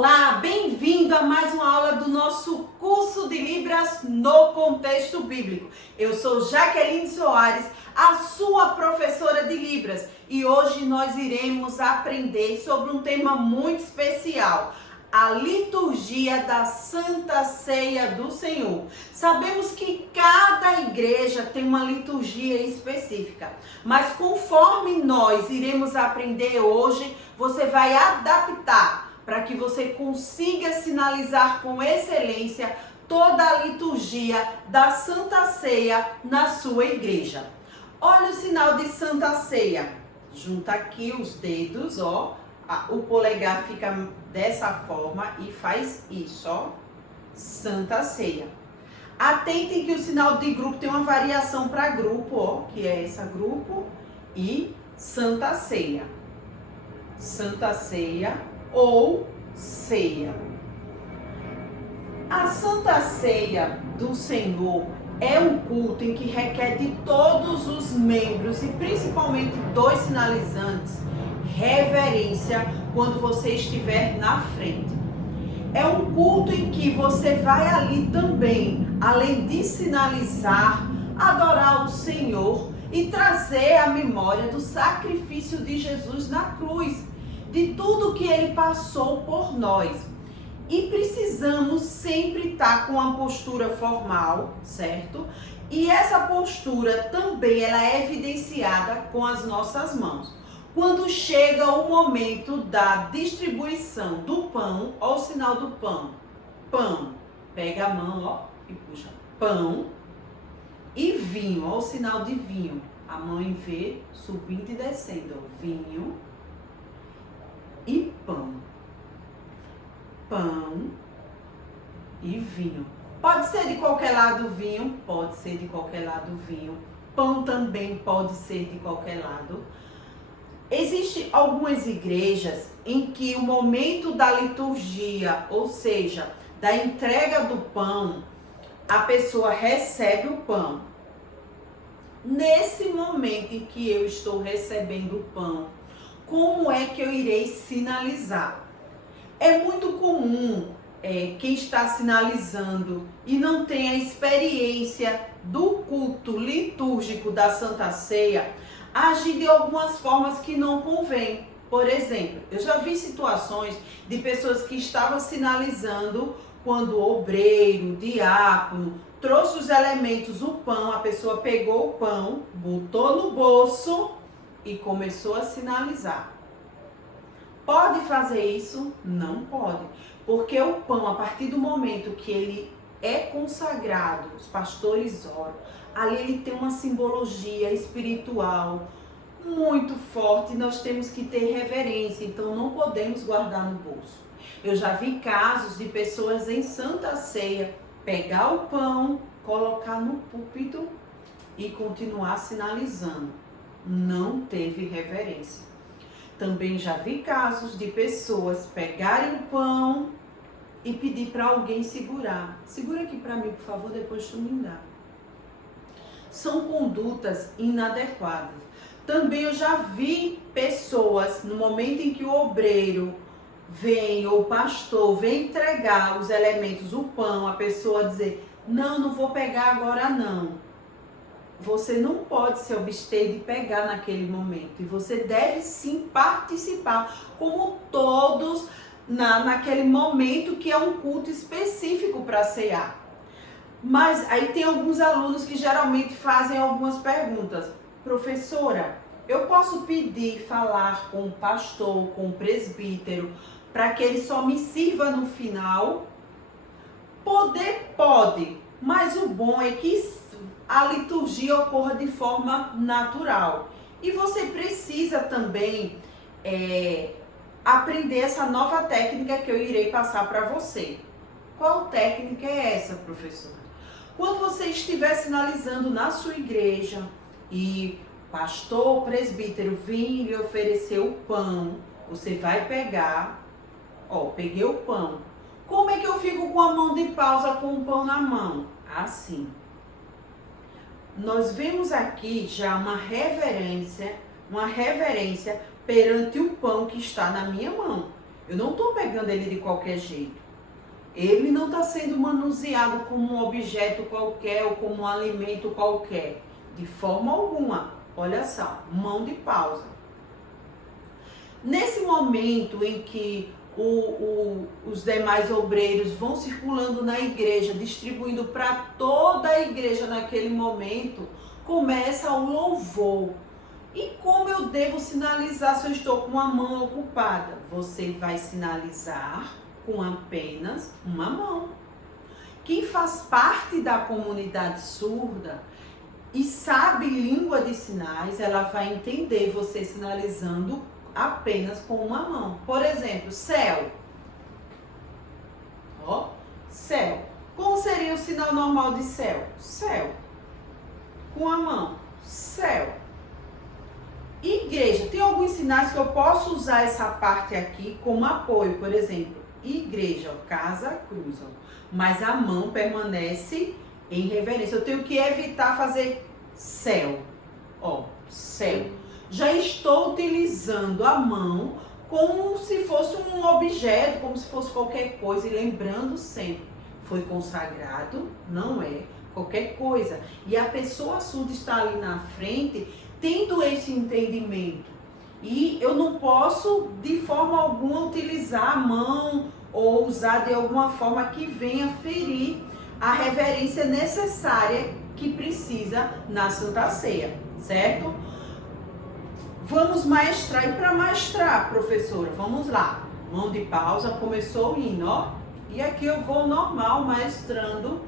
Olá, bem-vindo a mais uma aula do nosso curso de Libras no contexto bíblico. Eu sou Jaqueline Soares, a sua professora de Libras, e hoje nós iremos aprender sobre um tema muito especial, a liturgia da Santa Ceia do Senhor. Sabemos que cada igreja tem uma liturgia específica, mas conforme nós iremos aprender hoje, você vai adaptar para que você consiga sinalizar com excelência toda a liturgia da Santa Ceia na sua igreja. Olha o sinal de Santa Ceia. Junta aqui os dedos, ó. O polegar fica dessa forma e faz isso, ó. Santa Ceia. Atentem que o sinal de grupo tem uma variação para grupo, ó, que é essa grupo e Santa Ceia. Santa Ceia ou ceia. A Santa Ceia do Senhor é um culto em que requer de todos os membros e principalmente dos sinalizantes reverência quando você estiver na frente. É um culto em que você vai ali também, além de sinalizar, adorar o Senhor e trazer a memória do sacrifício de Jesus na cruz, de tudo que ele passou por nós. E precisamos sempre estar com uma postura formal, certo? E essa postura também ela é evidenciada com as nossas mãos. Quando chega o momento da distribuição do pão, ó o sinal do pão. Pão, pega a mão, ó, e puxa. Pão e vinho, ó o sinal de vinho. A mão em V, subindo e descendo, ó, vinho e pão. Pão e vinho. Pode ser de qualquer lado o vinho, pode ser de qualquer lado o vinho. Pão também pode ser de qualquer lado. Existem algumas igrejas em que o momento da liturgia, ou seja, da entrega do pão, a pessoa recebe o pão. Nesse momento em que eu estou recebendo o pão, como é que eu irei sinalizar? É muito comum quem está sinalizando e não tem a experiência do culto litúrgico da Santa Ceia, agir de algumas formas que não convém. Por exemplo, eu já vi situações de pessoas que estavam sinalizando quando o obreiro, o diácono, trouxe os elementos, o pão, a pessoa pegou o pão, botou no bolso e começou a sinalizar. Pode fazer isso? Não pode. Porque o pão, a partir do momento que ele é consagrado, os pastores oram, ali ele tem uma simbologia espiritual muito forte e nós temos que ter reverência, então não podemos guardar no bolso. Eu já vi casos de pessoas em Santa Ceia pegar o pão, colocar no púlpito e continuar sinalizando. Não teve reverência. Também já vi casos de pessoas pegarem o pão e pedir para alguém segurar. Segura aqui para mim, por favor, depois tu me dá. São condutas inadequadas. Também eu já vi pessoas, no momento em que o obreiro vem, ou o pastor vem entregar os elementos, o pão, a pessoa dizer, não vou pegar agora não. Você não pode se abster de pegar naquele momento. E você deve sim participar, como todos, naquele momento que é um culto específico para cear. Mas aí tem alguns alunos que geralmente fazem algumas perguntas. Professora, eu posso pedir, falar com o pastor, com o presbítero, para que ele só me sirva no final? Poder pode, mas o bom é que a liturgia ocorra de forma natural. E você precisa também aprender essa nova técnica que eu irei passar para você. Qual técnica é essa, professora? Quando você estiver sinalizando na sua igreja e pastor, presbítero vir lhe oferecer o pão, você vai pegar, ó, peguei o pão. Como é que eu fico com a mão de pausa com o pão na mão? Assim. Nós vemos aqui já uma reverência perante o pão que está na minha mão. Eu não estou pegando ele de qualquer jeito. Ele não está sendo manuseado como um objeto qualquer ou como um alimento qualquer. De forma alguma. Olha só, mão de pausa. Nesse momento em que os demais obreiros vão circulando na igreja, distribuindo para toda a igreja naquele momento, começa o louvor. E como eu devo sinalizar se eu estou com a mão ocupada? Você vai sinalizar com apenas uma mão. Quem faz parte da comunidade surda e sabe língua de sinais, ela vai entender você sinalizando apenas com uma mão. Por exemplo, céu. Ó, céu. Como seria o sinal normal de céu? Céu. Com a mão. Céu. Igreja. Tem alguns sinais que eu posso usar essa parte aqui como apoio. Por exemplo, igreja, casa, cruz. Mas a mão permanece em reverência. Eu tenho que evitar fazer céu. Ó, céu. Já estou utilizando a mão como se fosse um objeto, como se fosse qualquer coisa. E lembrando sempre, foi consagrado, não é qualquer coisa. E a pessoa surda está ali na frente, tendo esse entendimento. E eu não posso, de forma alguma, utilizar a mão ou usar de alguma forma que venha ferir a reverência necessária que precisa na Santa Ceia, certo? Vamos maestrar. E para maestrar, professora, vamos lá. Mão de pausa, começou o hino, ó. E aqui eu vou normal, maestrando,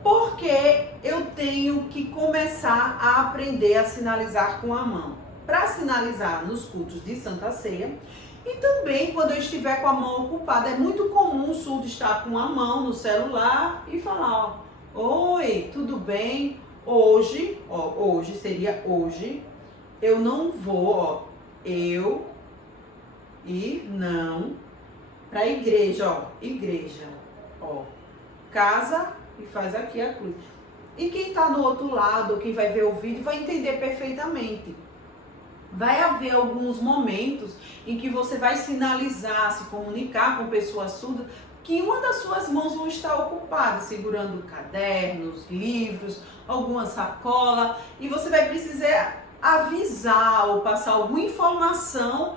porque eu tenho que começar a aprender a sinalizar com a mão. Para sinalizar nos cultos de Santa Ceia e também quando eu estiver com a mão ocupada. É muito comum o surdo estar com a mão no celular e falar, ó, oi, tudo bem? Hoje, ó, hoje seria hoje. Eu não vou, ó, eu e não, para igreja, ó, igreja, ó, casa e faz aqui a cruz. E quem tá do outro lado, quem vai ver o vídeo, vai entender perfeitamente. Vai haver alguns momentos em que você vai sinalizar, se comunicar com pessoas surdas, que uma das suas mãos não está ocupada, segurando cadernos, livros, alguma sacola, e você vai precisar avisar ou passar alguma informação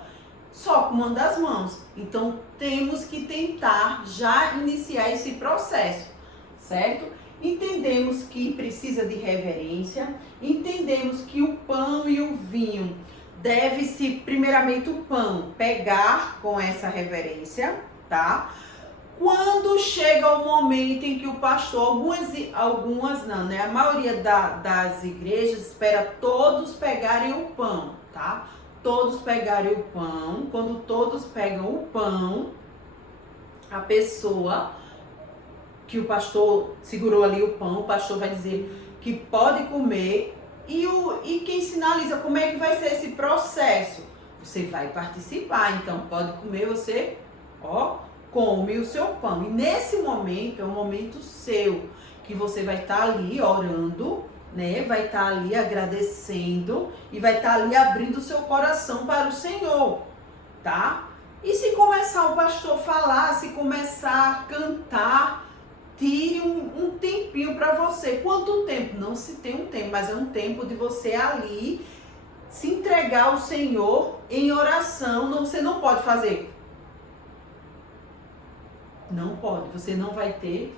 só com uma das mãos. Então temos que tentar já iniciar esse processo, certo? Entendemos que precisa de reverência, entendemos que o pão e o vinho deve-se, primeiramente o pão, pegar com essa reverência, tá? Quando chega o momento em que o pastor, algumas não, né? A maioria das igrejas espera todos pegarem o pão, tá? Todos pegarem o pão. Quando todos pegam o pão, a pessoa que o pastor segurou ali o pão, o pastor vai dizer que pode comer. E quem sinaliza como é que vai ser esse processo? Você vai participar, então pode comer, você, ó, come o seu pão. E nesse momento é um momento seu, que você vai estar ali orando, né? Vai estar ali agradecendo e vai estar ali abrindo o seu coração para o Senhor, tá? E se começar o pastor falar, se começar a cantar, tire um tempinho para você. Quanto tempo? Não se tem um tempo, mas é um tempo de você ali se entregar ao Senhor em oração. Você não pode fazer. Não pode, você não vai ter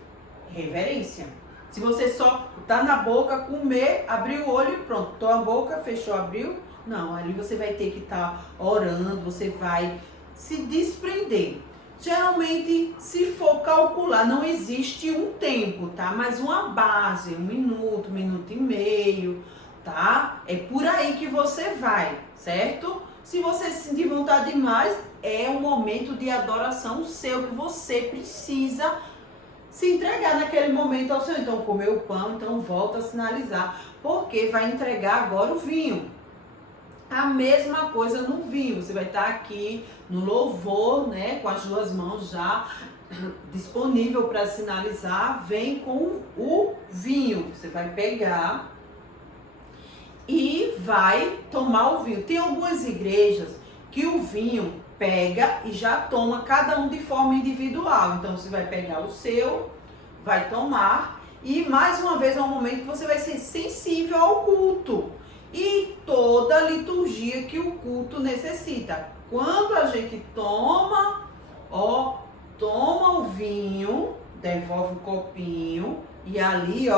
reverência. Se você só tá na boca, comer, abrir o olho e pronto, tô a boca, fechou, abriu. Não, ali você vai ter que estar orando, você vai se desprender. Geralmente, se for calcular, não existe um tempo, tá? Mas uma base, 1 minuto, 1 minuto e meio, tá? É por aí que você vai, certo? Se você se sentir vontade demais, é um momento de adoração seu, que você precisa se entregar naquele momento ao Senhor. Então, comeu o pão, então volta a sinalizar, porque vai entregar agora o vinho. A mesma coisa no vinho, você vai estar aqui no louvor, né, com as duas mãos já disponível para sinalizar, vem com o vinho, você vai pegar e vai tomar o vinho. Tem algumas igrejas que o vinho pega e já toma cada um de forma individual. Então você vai pegar o seu, vai tomar e mais uma vez é um momento que você vai ser sensível ao culto e toda a liturgia que o culto necessita. Quando a gente toma o vinho, devolve o copinho e ali,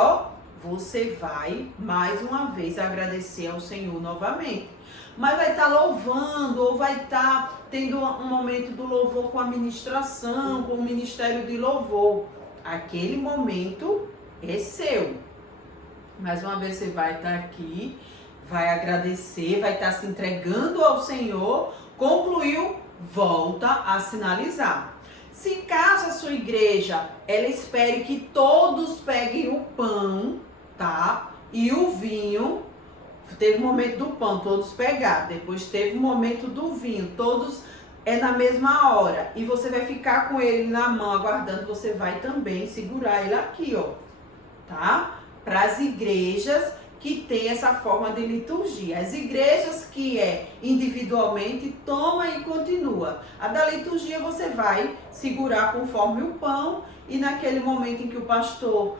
você vai mais uma vez agradecer ao Senhor novamente. Mas vai estar louvando ou vai estar tendo um momento do louvor com a ministração, com o ministério de louvor. Aquele momento é seu. Mais uma vez você vai estar aqui, vai agradecer, vai estar se entregando ao Senhor, concluiu, volta a sinalizar. Se caso a sua igreja, ela espere que todos peguem o pão, tá? E o vinho, teve o momento do pão, todos pegaram. Depois teve o momento do vinho, todos é na mesma hora. E você vai ficar com ele na mão, aguardando, você vai também segurar ele aqui, tá? Para as igrejas que tem essa forma de liturgia. As igrejas que é individualmente, toma e continua. A da liturgia você vai segurar conforme o pão e naquele momento em que o pastor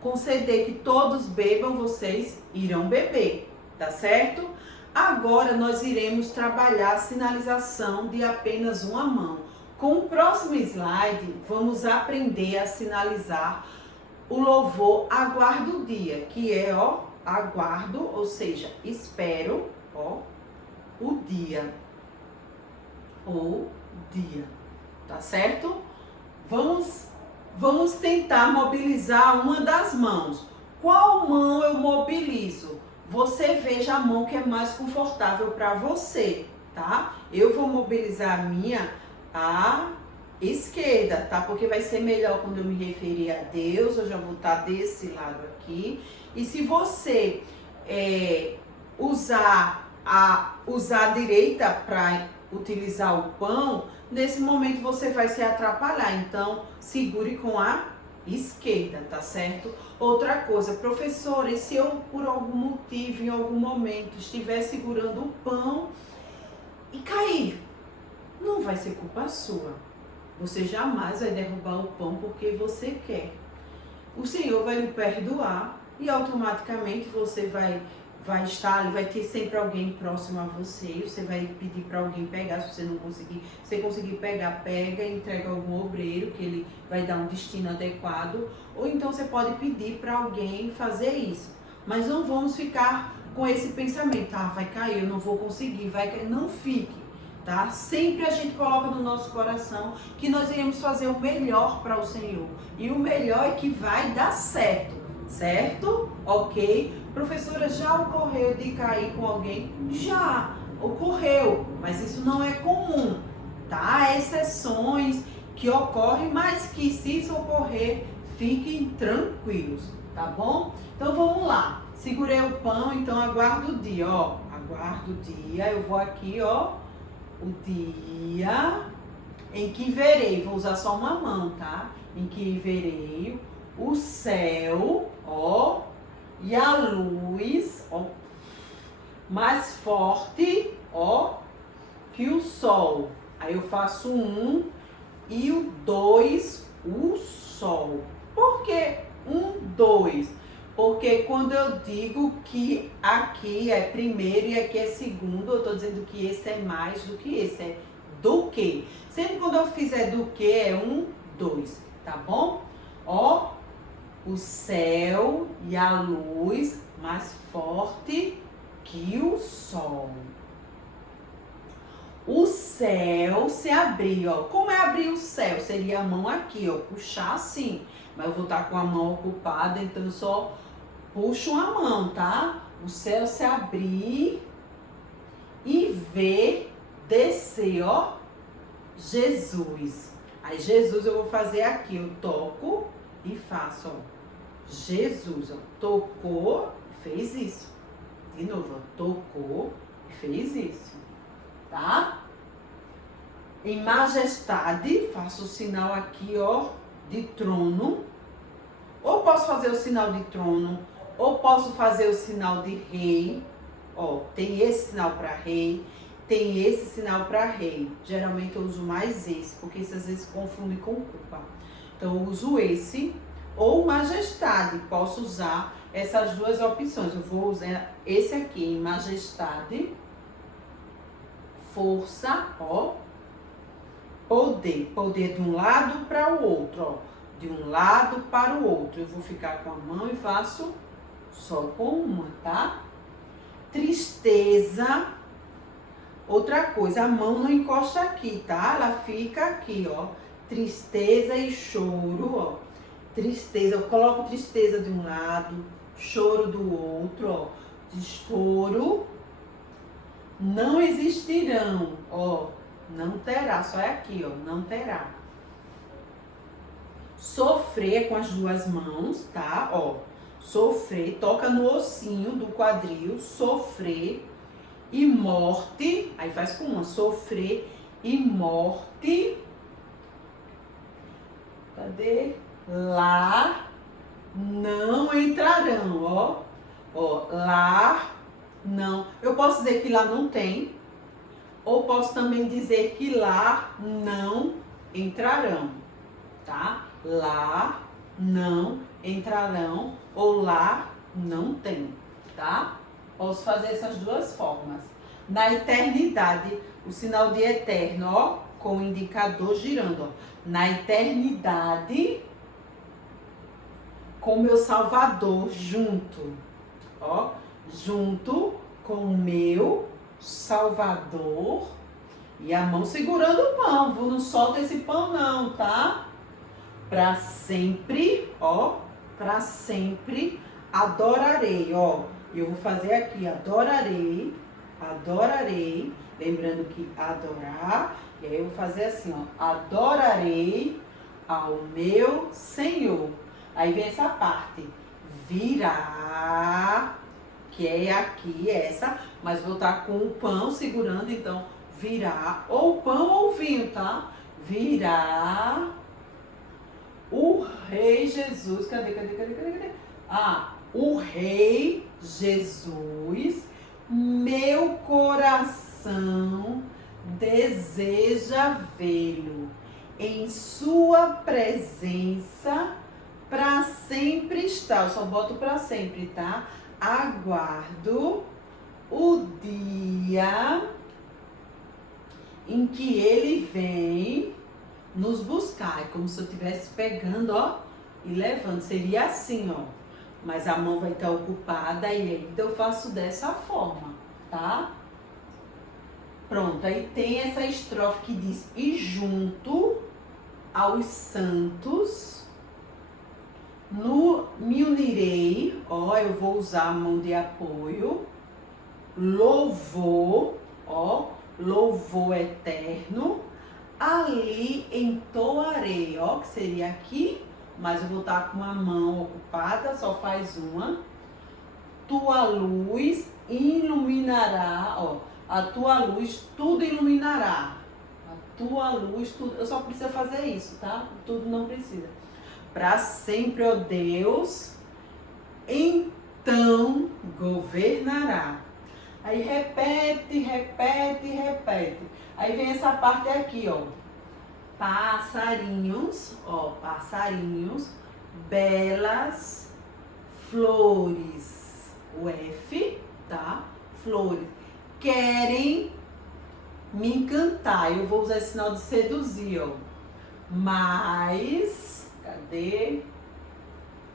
conceder que todos bebam, vocês irão beber, tá certo? Agora nós iremos trabalhar a sinalização de apenas uma mão. Com o próximo slide, vamos aprender a sinalizar o louvor aguardo o dia, que é, aguardo, ou seja, espero, o dia. Tá certo? Vamos tentar mobilizar uma das mãos. Qual mão eu mobilizo? Você veja a mão que é mais confortável para você, tá? Eu vou mobilizar a minha, esquerda, tá? Porque vai ser melhor quando eu me referir a Deus, eu já vou estar desse lado aqui. E se você usar a direita para utilizar o pão, nesse momento você vai se atrapalhar. Então, segure com a esquerda, tá certo? Outra coisa, professora, e se eu por algum motivo, em algum momento, estiver segurando o pão e cair? Não vai ser culpa sua. Você jamais vai derrubar o pão porque você quer. O Senhor vai lhe perdoar e automaticamente você vai estar ali, vai ter sempre alguém próximo a você. Você vai pedir para alguém pegar, se você não conseguir. Se você conseguir pegar, pega e entrega a algum obreiro que ele vai dar um destino adequado. Ou então você pode pedir para alguém fazer isso. Mas não vamos ficar com esse pensamento, vai cair, eu não vou conseguir, vai cair. Não fique. Tá? Sempre a gente coloca no nosso coração que nós iremos fazer o melhor para o Senhor. E o melhor é que vai dar certo, certo? Ok? Professora, já ocorreu de cair com alguém? Já ocorreu, mas isso não é comum, tá? Há exceções que ocorrem, mas que se isso ocorrer, fiquem tranquilos, tá bom? Então vamos lá. Segurei o pão, então aguardo o dia, aguardo o dia, eu vou aqui, o dia em que verei, vou usar só uma mão, tá? Em que verei o céu, e a luz, mais forte, que o sol. Aí eu faço 1 e o 2, o sol. Por que 1, 2? Porque quando eu digo que aqui é primeiro e aqui é segundo, eu estou dizendo que esse é mais do que esse, é do que. Sempre quando eu fizer do que é 1, 2, tá bom? O céu e a luz mais forte que o sol. O céu se abrir, Como é abrir o céu? Seria a mão aqui, puxar assim. Mas eu vou estar com a mão ocupada, então eu só puxo uma mão, tá? O céu se abrir e ver descer, Jesus. Aí Jesus eu vou fazer aqui, eu toco e faço, Jesus, tocou, fez isso. De novo, tocou e fez isso, tá? Em majestade, faço o sinal aqui, de trono. Ou posso fazer o sinal de trono, ou posso fazer o sinal de rei. Tem esse sinal para rei. tem esse sinal para rei. Geralmente eu uso mais esse, porque isso às vezes confunde com culpa. Então eu uso esse ou majestade. Posso usar essas duas opções. Eu vou usar esse aqui em majestade, força, ó, poder. Poder de um lado para o outro, ó. De um lado para o outro. Eu vou ficar com a mão e faço só com uma, tá? Tristeza. Outra coisa, a mão não encosta aqui, tá? Ela fica aqui, ó. Tristeza e choro, ó. Tristeza, eu coloco tristeza de um lado, choro do outro, ó. De choro não existirão, ó. Não terá, só é aqui, ó. Não terá. Sofrer com as duas mãos, tá? Ó. Sofrer, toca no ossinho do quadril, sofrer e morte, aí faz com uma, sofrer e morte, cadê? Lá não entrarão, ó, lá não, eu posso dizer que lá não tem, ou posso também dizer que lá não entrarão, tá? Lá não entrarão, ou lá não tem, tá? Posso fazer essas duas formas. Na eternidade, o sinal de eterno, ó, com o indicador girando, ó. Na eternidade, com o meu Salvador junto, ó, junto com o meu Salvador e a mão segurando o pão. Não solta esse pão não, tá? Para sempre, ó, para sempre adorarei, ó. Eu vou fazer aqui, adorarei, adorarei, lembrando que adorar, e aí eu vou fazer assim, ó, adorarei ao meu Senhor. Aí vem essa parte, virá, que é aqui essa, mas vou estar com o pão segurando, então virá, ou pão ou vinho, tá? Virá o Rei Jesus, cadê? Ah, o Rei Jesus, meu coração deseja vê-lo em sua presença para sempre estar. Eu só boto para sempre, tá? Aguardo o dia em que ele vem nos buscar. É como se eu estivesse pegando, ó, e levando. Seria assim, ó. Mas a mão vai estar ocupada e ainda eu faço dessa forma, tá? Pronto, aí tem essa estrofe que diz: e junto aos santos me unirei, ó, eu vou usar a mão de apoio, louvor, ó, louvor eterno, ali entoarei, ó, que seria aqui, mas eu vou estar com a mão ocupada, só faz uma. Tua luz iluminará, ó, a tua luz tudo iluminará. A tua luz, tudo, eu só preciso fazer isso, tá? Tudo não precisa. Para sempre, ó Deus, então governará. Aí repete, repete, repete. Aí vem essa parte aqui, ó. Passarinhos, ó, passarinhos, belas flores. O F, tá? Flores. Querem me encantar. Eu vou usar esse sinal de seduzir, ó. Mas, cadê?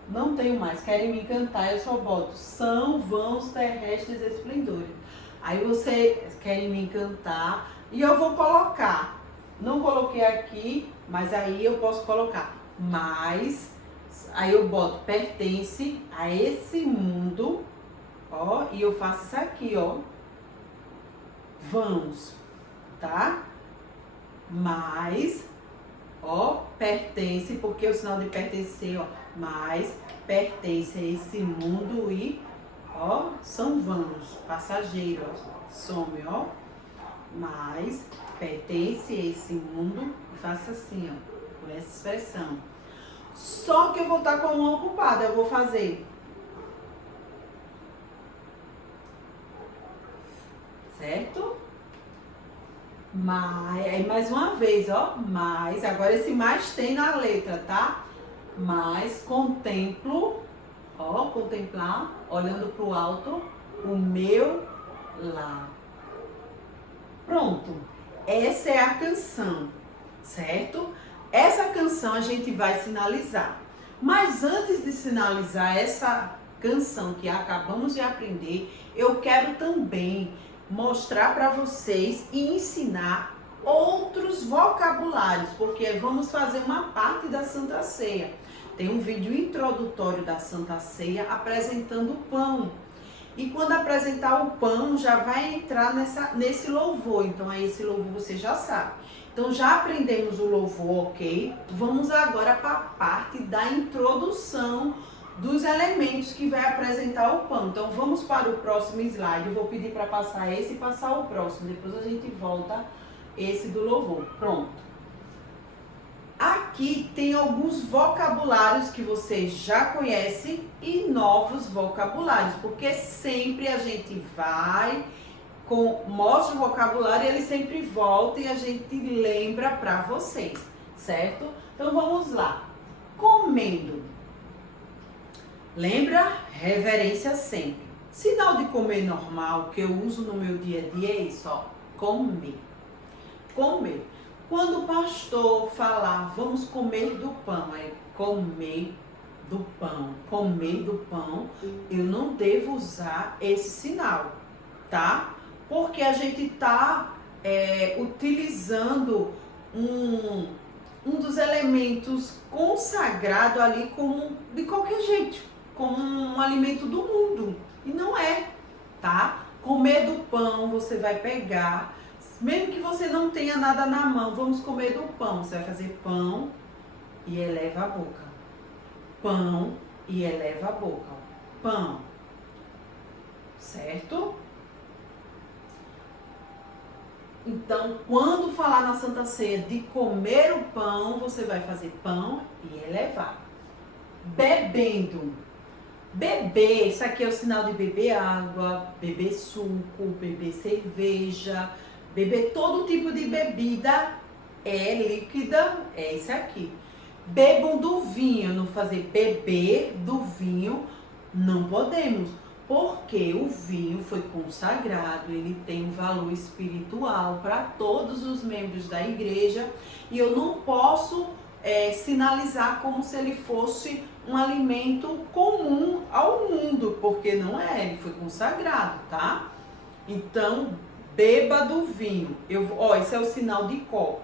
Não tenho mais. Querem me encantar, eu só boto. São vãos terrestres esplendores. Aí você querem me encantar e eu vou colocar. Não coloquei aqui, mas aí eu posso colocar. Mas, aí eu boto pertence a esse mundo, ó, e eu faço isso aqui, ó. Vãos, tá? Mas, ó, pertence, porque o sinal de pertencer, ó, mas pertence a esse mundo e, ó, são vãos, passageiros, ó, some, ó, mas pertence a esse mundo e faça assim, ó, com essa expressão. Só que eu vou estar com a mão ocupada, eu vou fazer, certo? mais, aí mais uma vez, ó, mais, agora esse mais tem na letra, tá? Mais contemplo, ó, contemplar, olhando pro alto, o meu lar. Pronto, essa é a canção, certo? Essa canção a gente vai sinalizar. Mas antes de sinalizar essa canção que acabamos de aprender, eu quero também mostrar para vocês e ensinar outros vocabulários, porque vamos fazer uma parte da Santa Ceia. Tem um vídeo introdutório da Santa Ceia apresentando o pão. E quando apresentar o pão, já vai entrar nesse louvor. Então, aí esse louvor você já sabe. Então, já aprendemos o louvor, ok? Vamos agora para a parte da introdução dos elementos que vai apresentar o pão. Então, vamos para o próximo slide. Eu vou pedir para passar esse e passar o próximo. Depois a gente volta esse do louvor. Pronto. Aqui tem alguns vocabulários que você já conhece e novos vocabulários, porque sempre a gente vai, mostra o vocabulário e ele sempre volta e a gente lembra para vocês, certo? Então vamos lá. Comendo. Lembra? Reverência sempre. Sinal de comer normal que eu uso no meu dia a dia é isso, ó. Comer. Comer. Quando o pastor falar, vamos comer do pão, é comer do pão, comer do pão, eu não devo usar esse sinal, tá? Porque a gente tá utilizando um dos elementos consagrado ali como de qualquer jeito, como um alimento do mundo, e não é, tá? Comer do pão, você vai pegar. Mesmo que você não tenha nada na mão, vamos comer do pão. Você vai fazer pão e eleva a boca. Pão e eleva a boca. Pão. Certo? Então, quando falar na Santa Ceia de comer o pão, você vai fazer pão e elevar. Bebendo. Beber, isso aqui é o sinal de beber água, beber suco, beber cerveja. Beber todo tipo de bebida líquida, é esse aqui. Bebam do vinho, não fazer beber do vinho, não podemos. Porque o vinho foi consagrado, ele tem um valor espiritual para todos os membros da igreja. E eu não posso sinalizar como se ele fosse um alimento comum ao mundo, porque não é, ele foi consagrado, tá? Então, beba do vinho. Esse é o sinal de copo.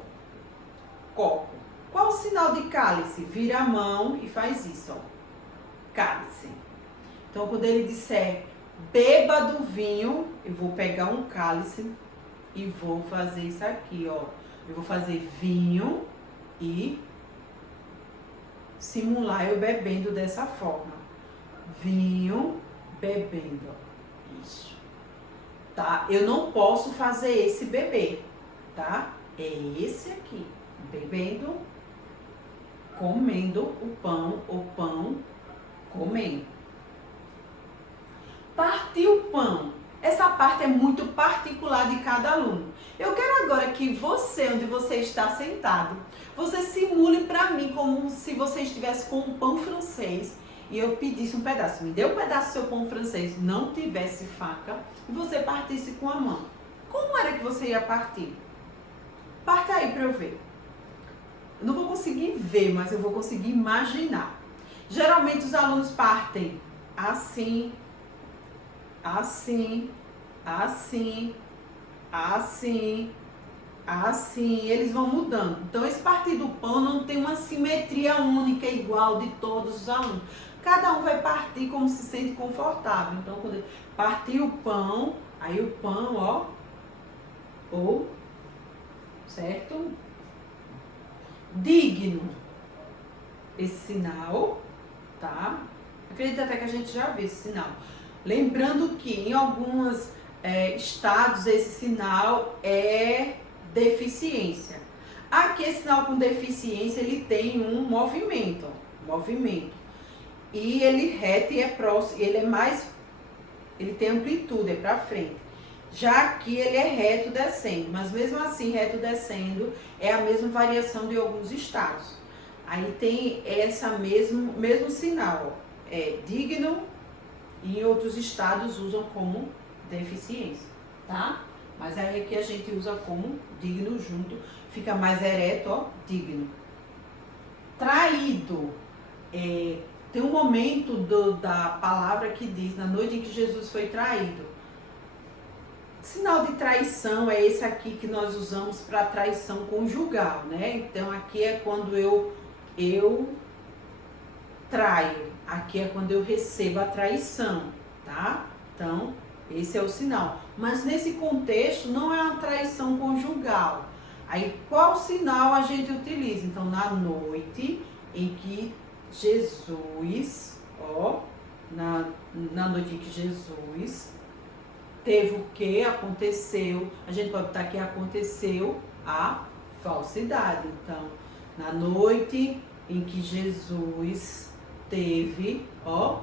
Copo. Qual o sinal de cálice? Vira a mão e faz isso, ó. Cálice. Então, quando ele disser beba do vinho, eu vou pegar um cálice e vou fazer isso aqui, ó. Eu vou fazer vinho e simular eu bebendo dessa forma. Vinho, bebendo, ó. Isso. Tá? Eu não posso fazer esse beber, tá? É esse aqui, bebendo, comendo o pão, comendo. Partir o pão. Essa parte é muito particular de cada aluno. Eu quero agora que você, onde você está sentado, você simule para mim como se você estivesse com um pão francês e eu pedisse um pedaço. Me dê um pedaço do seu pão francês, não tivesse faca, e você partisse com a mão. Como era que você ia partir? Parta aí para eu ver. Eu não vou conseguir ver, mas eu vou conseguir imaginar. Geralmente os alunos partem assim, assim, assim, assim, assim, eles vão mudando. Então, esse partir do pão não tem uma simetria única, igual de todos os alunos. Cada um vai partir como se sente confortável. Então, quando partir o pão, aí o pão, ó, ou, certo? Digno. Esse sinal, tá? Acredito até que a gente já viu esse sinal. Lembrando que em alguns estados esse sinal é deficiência. Aqui esse sinal com deficiência ele tem um movimento, e ele reto e é próximo, ele tem amplitude, é para frente. Já aqui ele é reto descendo, mas mesmo assim reto descendo é a mesma variação de alguns estados. Aí tem essa mesmo sinal, ó, é digno, e em outros estados usam como deficiência, tá? Mas aí aqui a gente usa como digno junto, fica mais ereto, ó, digno. Traído, tem um momento da palavra que diz, na noite em que Jesus foi traído. Sinal de traição é esse aqui que nós usamos para traição conjugal, né? Então aqui é quando eu traio, aqui é quando eu recebo a traição, tá? Então, esse é o sinal. Mas nesse contexto não é uma traição conjugal. Aí qual sinal a gente utiliza? Então, na noite em que Jesus, ó, na noite em que Jesus teve o que aconteceu, a gente pode botar que aconteceu a falsidade. Então, na noite em que Jesus teve, ó,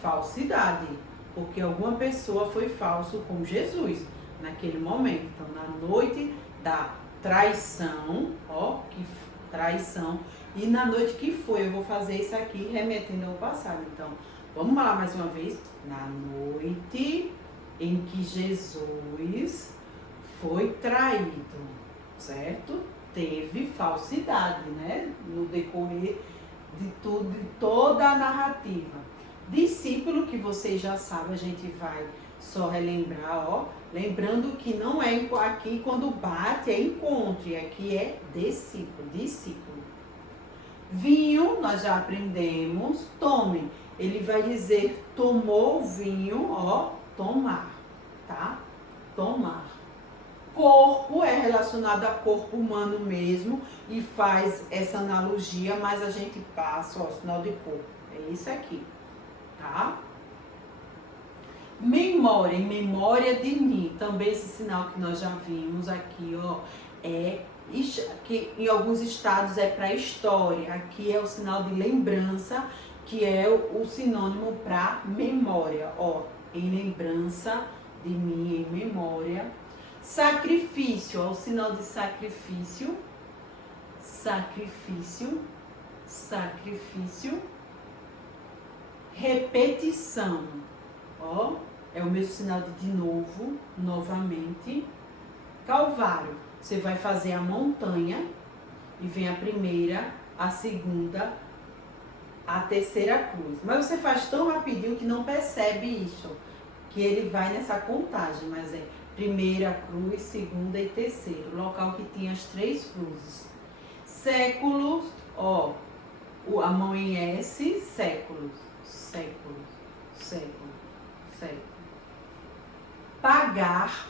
falsidade, porque alguma pessoa foi falso com Jesus naquele momento. Então, na noite da traição, ó, que traição, e na noite que foi, eu vou fazer isso aqui remetendo ao passado. Então, vamos lá mais uma vez. Na noite em que Jesus foi traído, certo? Teve falsidade, né? No decorrer de tudo, de toda a narrativa. Discípulo, que vocês já sabem, a gente vai só relembrar, ó. Lembrando que não é aqui quando bate, é encontro, e aqui é discípulo. Vinho, nós já aprendemos, tomem. Ele vai dizer, tomou vinho, ó, tomar, tá? Tomar. Corpo é relacionado a corpo humano mesmo e faz essa analogia, mas a gente passa, ó, sinal de corpo. É isso aqui, tá? Memória, em memória de mim. Também esse sinal que nós já vimos aqui, ó, que em alguns estados é para história. Aqui é o sinal de lembrança, que é o sinônimo para memória, ó, em lembrança de mim, em memória. Sacrifício, ó, o sinal de sacrifício. Sacrifício. Repetição, ó, é o mesmo sinal de novo, novamente. Calvário, você vai fazer a montanha e vem a primeira, a segunda, a terceira cruz. Mas você faz tão rapidinho que não percebe isso, que ele vai nessa contagem, mas é primeira cruz, segunda e terceira, o local que tinha as 3 cruzes. Séculos, ó, a mão em S, séculos. Pagar,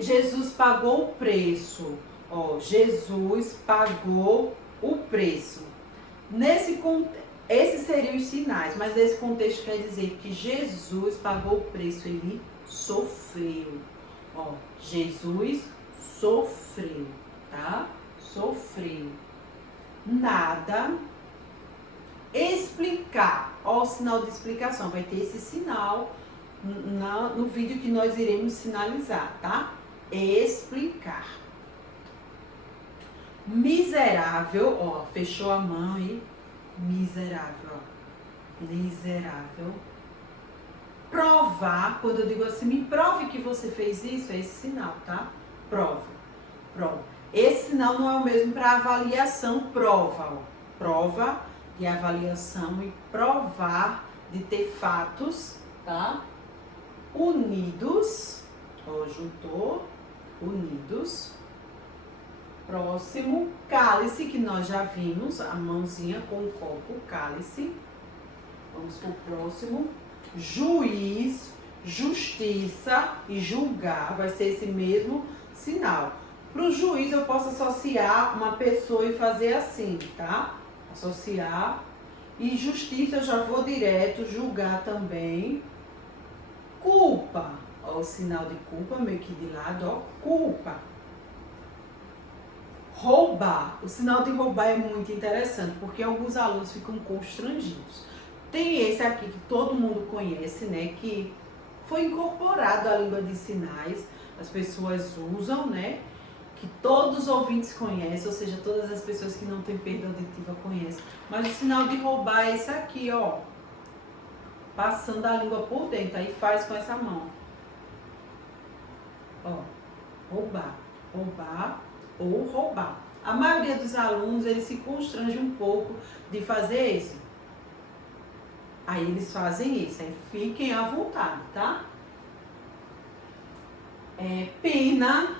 Jesus pagou o preço, ó, Jesus pagou o preço. Esses seriam os sinais, mas nesse contexto quer dizer que Jesus pagou o preço, ele sofreu. Ó, Jesus sofreu, tá? Sofreu. Nada. Explicar. Ó, o sinal de explicação. Vai ter esse sinal no vídeo que nós iremos sinalizar, tá? Explicar. Miserável, ó, fechou a mão e miserável, ó. Miserável. Provar, quando eu digo assim, me prove que você fez isso, é esse sinal, tá? Prova. Esse sinal não é o mesmo para avaliação, prova, ó. Prova de avaliação e provar de ter fatos, tá? Unidos, ó, juntou, unidos. Próximo, cálice, que nós já vimos, a mãozinha com o copo, cálice. Vamos pro próximo. Juiz, justiça e julgar, vai ser esse mesmo sinal. Para o juiz eu posso associar uma pessoa e fazer assim, tá? Associar. E justiça eu já vou direto, julgar também. Culpa, ó, o sinal de culpa meio que de lado, ó, culpa. Roubar, o sinal de roubar é muito interessante, porque alguns alunos ficam constrangidos. Tem esse aqui que todo mundo conhece, né, que foi incorporado à língua de sinais, as pessoas usam, né? Que todos os ouvintes conhecem, ou seja, todas as pessoas que não têm perda auditiva conhecem. Mas o sinal de roubar é esse aqui, ó. Passando a língua por dentro, aí faz com essa mão. Ó, roubar, roubar ou roubar. A maioria dos alunos, eles se constrangem um pouco de fazer isso. Aí eles fazem isso, aí fiquem à vontade, tá? Pena,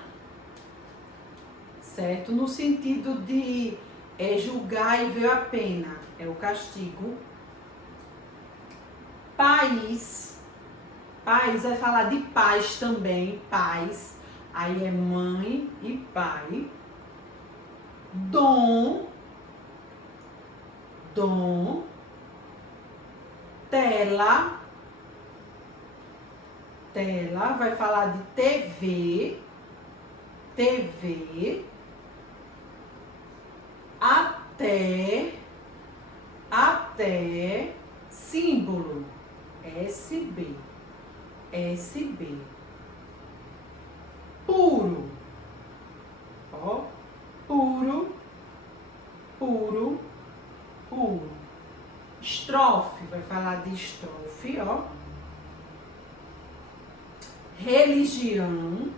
certo? No sentido de julgar e ver a pena, é o castigo. Pais, pais é falar de pais também, pais, aí é mãe e pai. Dom, dom, tela, tela, vai falar de TV, TV, até, símbolo, SB, SB, puro, ó, puro, puro, puro. Estrofe, vai falar de estrofe, ó. Religião,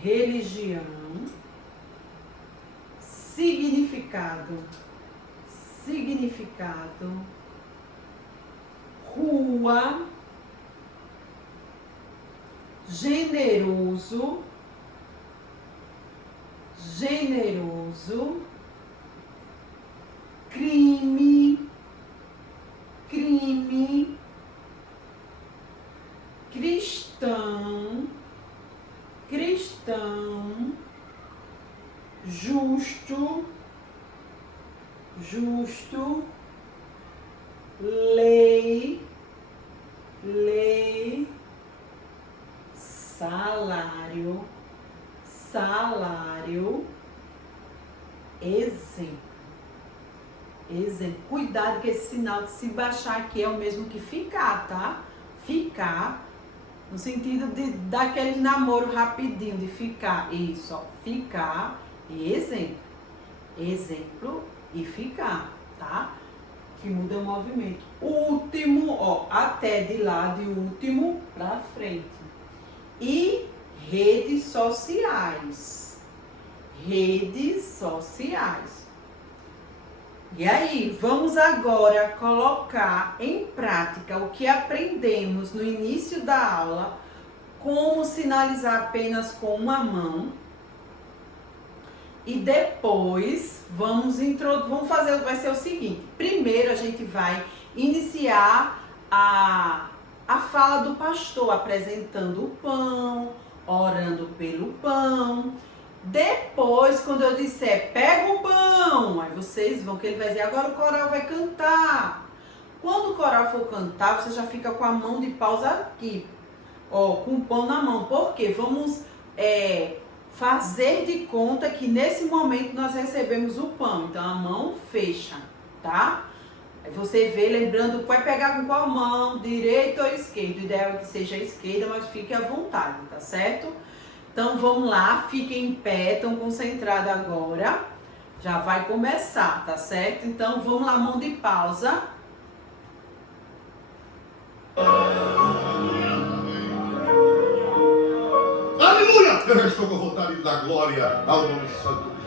religião. Significado, significado. Rua, generoso, generoso. Crime, crime. Cristão, cristão. Justo, justo. Lei, lei. Salário, salário. Exemplo, exemplo. Cuidado que esse sinal de se baixar aqui é o mesmo que ficar, tá? Ficar, no sentido de daquele namoro rapidinho, de ficar. Isso, ó, ficar e exemplo. Exemplo e ficar, tá? Que muda o movimento. Último, ó, até de lado e último pra frente. E redes sociais. Redes sociais. E aí, vamos agora colocar em prática o que aprendemos no início da aula, como sinalizar apenas com uma mão. E depois vamos fazer, vai ser o seguinte. Primeiro a gente vai iniciar a fala do pastor, apresentando o pão, orando pelo pão. Depois, quando eu disser, pega o pão, aí vocês vão, que ele vai dizer, agora o coral vai cantar. Quando o coral for cantar, você já fica com a mão de pausa aqui, ó, com o pão na mão. Por quê? Vamos fazer de conta que nesse momento nós recebemos o pão. Então a mão fecha, tá? Aí você vê, lembrando, vai pegar com qual mão, direita ou esquerda. O ideal é que seja a esquerda, mas fique à vontade, tá certo? Então vamos lá, fiquem em pé, estão concentrados agora. Já vai começar, tá certo? Então vamos lá, mão de pausa. Aleluia! Eu já estou com vontade de dar glória ao nome santo de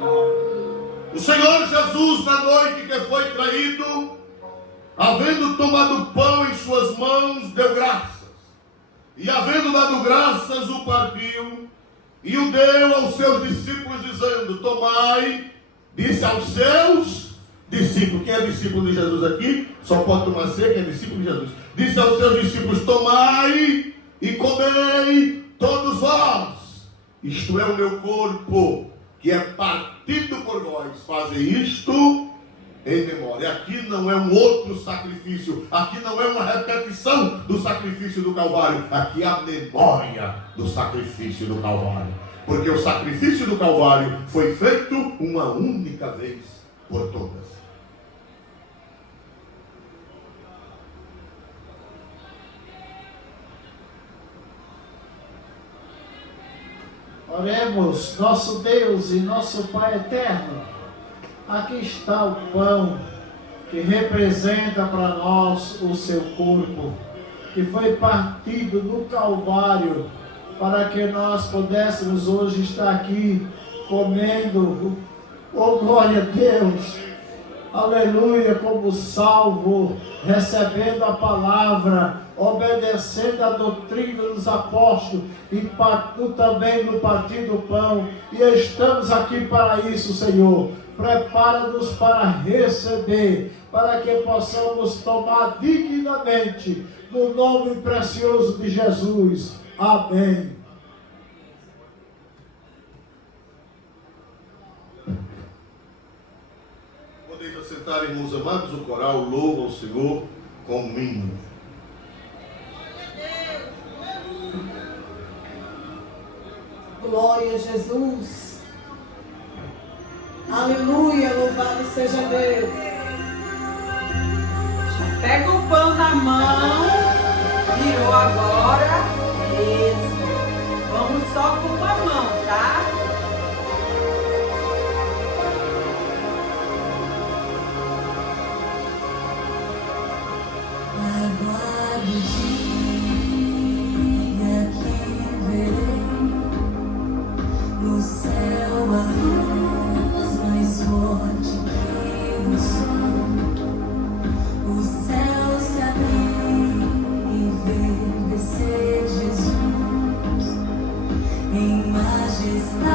Jesus. O Senhor Jesus, na noite que foi traído, havendo tomado pão em suas mãos, deu graças. E havendo dado graças, o partiu e o deu aos seus discípulos, dizendo, tomai, disse aos seus discípulos. Quem é discípulo de Jesus aqui? Só pode tomar ceia quem é discípulo de Jesus. Disse aos seus discípulos, tomai e comei todos vós. Isto é o meu corpo, que é partido por vós. Fazei isto em memória. Aqui não é um outro sacrifício. Aqui não é uma repetição do sacrifício do Calvário. Aqui é a memória do sacrifício do Calvário. Porque o sacrifício do Calvário foi feito uma única vez por todas. Oremos, nosso Deus e nosso Pai eterno, aqui está o pão que representa para nós o seu corpo, que foi partido no Calvário, para que nós pudéssemos hoje estar aqui comendo, oh glória a Deus, aleluia, como salvo, recebendo a palavra, obedecendo a doutrina dos apóstolos e também no partir do pão, e estamos aqui para isso, Senhor. Prepara-nos para receber, para que possamos tomar dignamente, no nome precioso de Jesus. Amém. Podeis assentar, irmãos amados, o coral louva ao Senhor com um hino. Glória a Jesus. Aleluia, louvado seja Deus. Pega o pão na mão, virou agora. Isso. Vamos só com uma mão, tá? Aguarde o dia que verei no céu a luz mais forte que o sol. O céu se abrir e ver descer Jesus em majestade.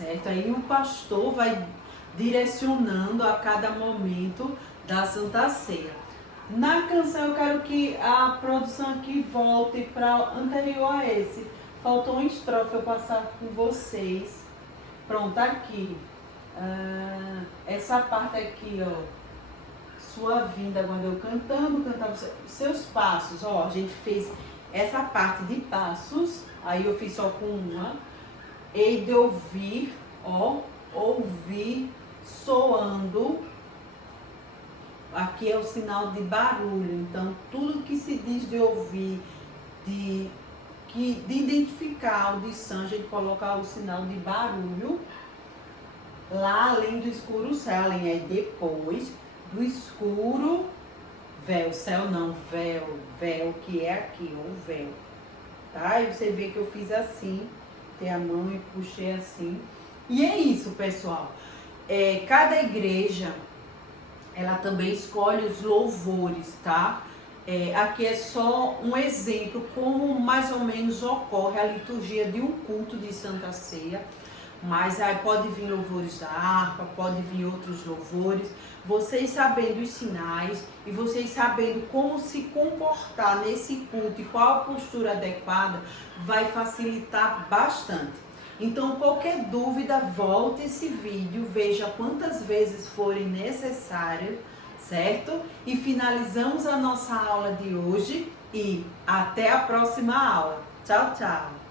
certo? Aí o pastor vai direcionando a cada momento da Santa Ceia. Na canção eu quero que a produção aqui volte para anterior a esse. Faltou uma estrofe eu passar com vocês. Pronto, aqui. Essa parte aqui, ó. Sua vinda, quando eu cantava seus passos, ó. A gente fez essa parte de passos. Aí eu fiz só com uma. Hei de ouvir, ó. Ouvir soando. Aqui é o sinal de barulho. Então, tudo que se diz de ouvir, de identificar a audição, a gente coloca o sinal de barulho. Lá, além do escuro céu, além é depois do escuro véu. Céu não, véu, que é aqui, ó, o véu. Tá? E você vê que eu fiz assim, tem a mão e puxei assim. E é isso, pessoal. Cada igreja, ela também escolhe os louvores, tá? Aqui é só um exemplo como mais ou menos ocorre a liturgia de um culto de Santa Ceia. Mas aí pode vir louvores da harpa, pode vir outros louvores. Vocês sabendo os sinais e vocês sabendo como se comportar nesse culto e qual a postura adequada, vai facilitar bastante. Então, qualquer dúvida, volte esse vídeo, veja quantas vezes forem necessárias, certo? E finalizamos a nossa aula de hoje e até a próxima aula. Tchau, tchau!